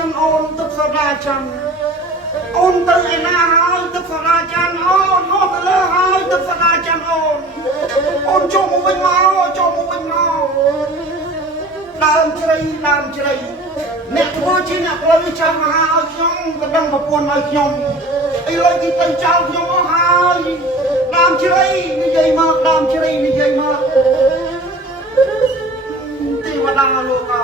chân ôn tức sa ra chân ôn từ ai na hai tức sa ra chân ôn từ lơ hai tức sa ra chân ôn cho một bình mau làm chơi mẹ thua chi nè lấy cha hai nhông cái đằng mà buồn hai nhông ai lấy cái tay trao nhông hai làm chơi như vậy mà thì mà đang luôn à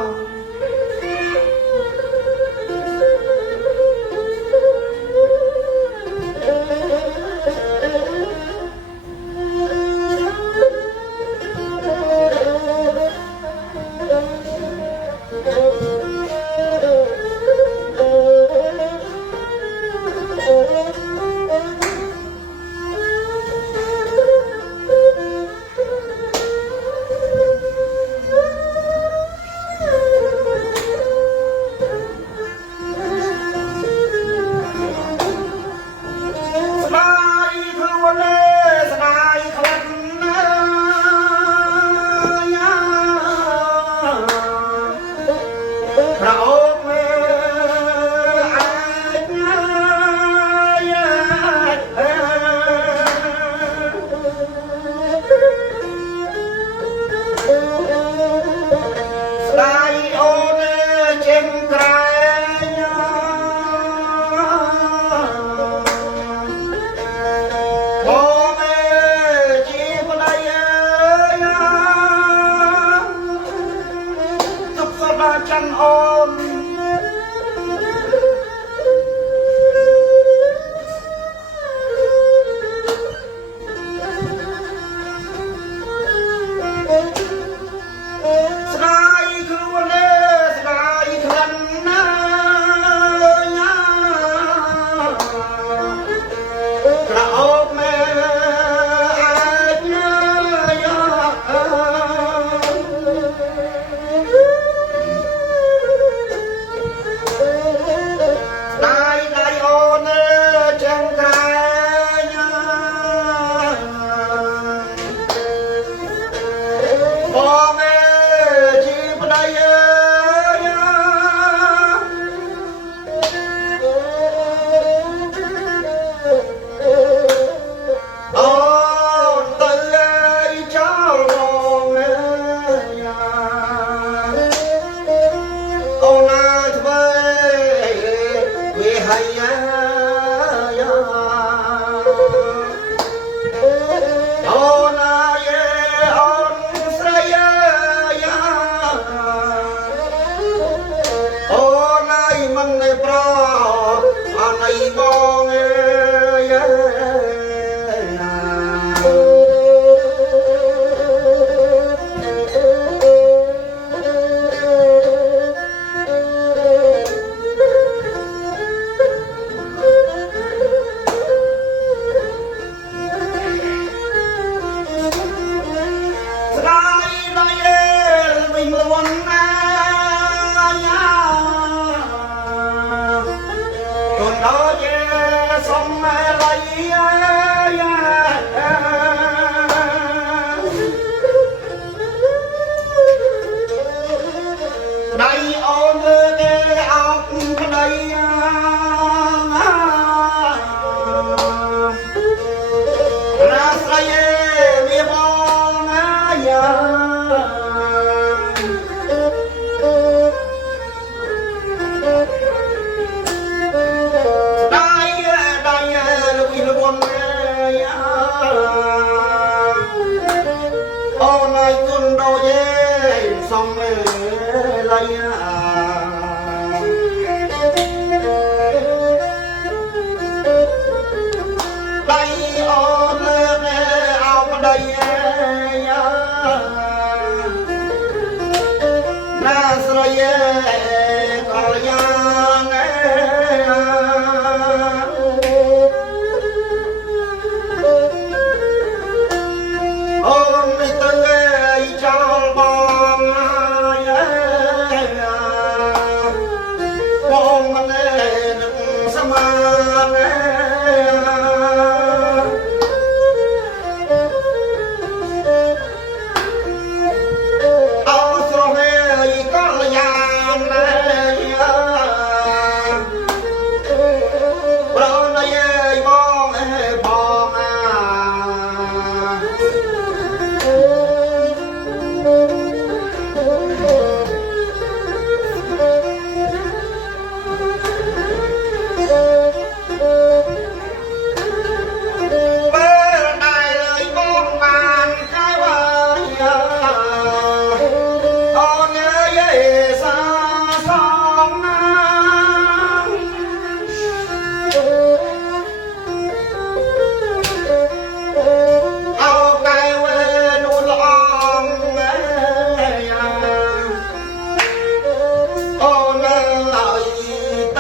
chân ôm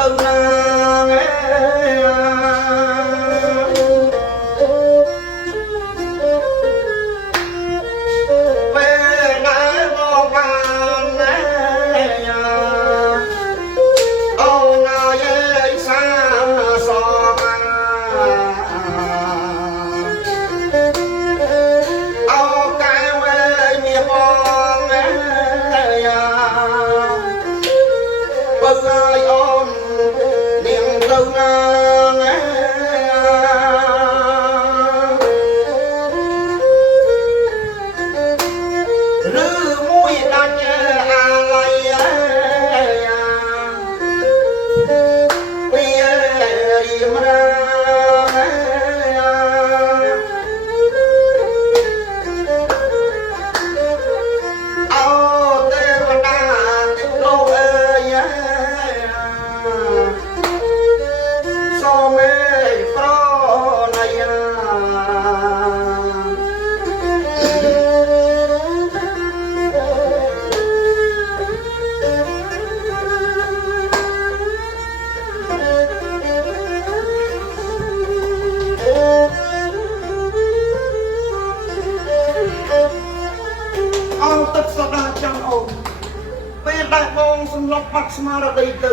ទៅណាពេលណាមកបានអូនអើយសាសងអូកែវមានបងបើឲ្យអូននាងទៅណាឬមួយដាច់អាឡ័យពីរៀមរាអូទេវតាលោកអើយសូមប្រណីអូទឹកសដាចាំងអូនពេលដែលបងសម្លប់បាត់ស្មារតីទៅ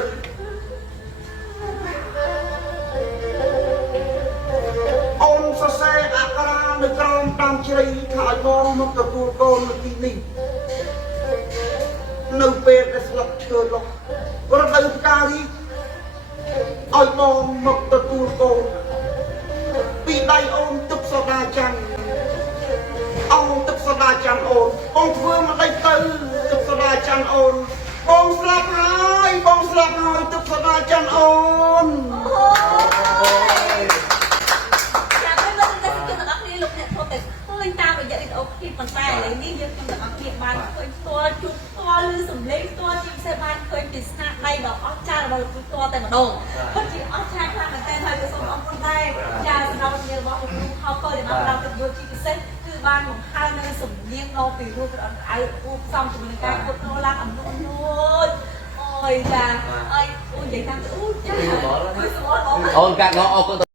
អូនសរសេរអក្សរានៅក្រោមតាមជ្រៃថាឲ្យបងមកទទួលកូននៅទីនេះនៅពេលដែលស្លាប់ឈើលុះរដូវផ្ការីឲ្យបងមកទទួលកូនពីដៃអូនទឹកសដាចាំងអូនទឹកសដាចាំងអូនបងធ្វើមិនដេចទៅទឹកសដាចាំងអូនបងស្លាប់ហើយបងស្លាប់ហើយទឹកសដាចាំងអូនចាំពេលលោកតែគិតដល់គ្នាលោកអ្នកធ្វើតែឃើញតាមរយៈវីដេអូឃ្លីបប៉ុន្តែឥឡូវនេះយើងខ្ញុំទាំងអស់គ្នាបានឃើញផ្ទាល់ជួបផ្ទាល់ឬសម្លេងផ្ទាល់ជាពិសេសបានឃើញពីស្នាដៃដ៏អស្ចារ្យរបស់លោកផ្ទាល់តែម្ដងពិតជាអស្ចារ្យខ្លាំងមែនទែនហើយក៏សូមអរគុណដែរចាសម្រាប់វិញ្ញាណរបស់លោកគ្រូហៅពើដែលបានផ្ដល់ទឹកយល់ជាពិសេសគឺបានបង្ហើរនៅសំនៀងដ៏ពីរោះប្រអៅអួបផ្សំជាមួយនឹងការគប់នោឡើងអំនួននួនអូយចាអើយអូយនិយាយតាមអូយចាអូយស្មោះអូនកាត់ងអរគុណ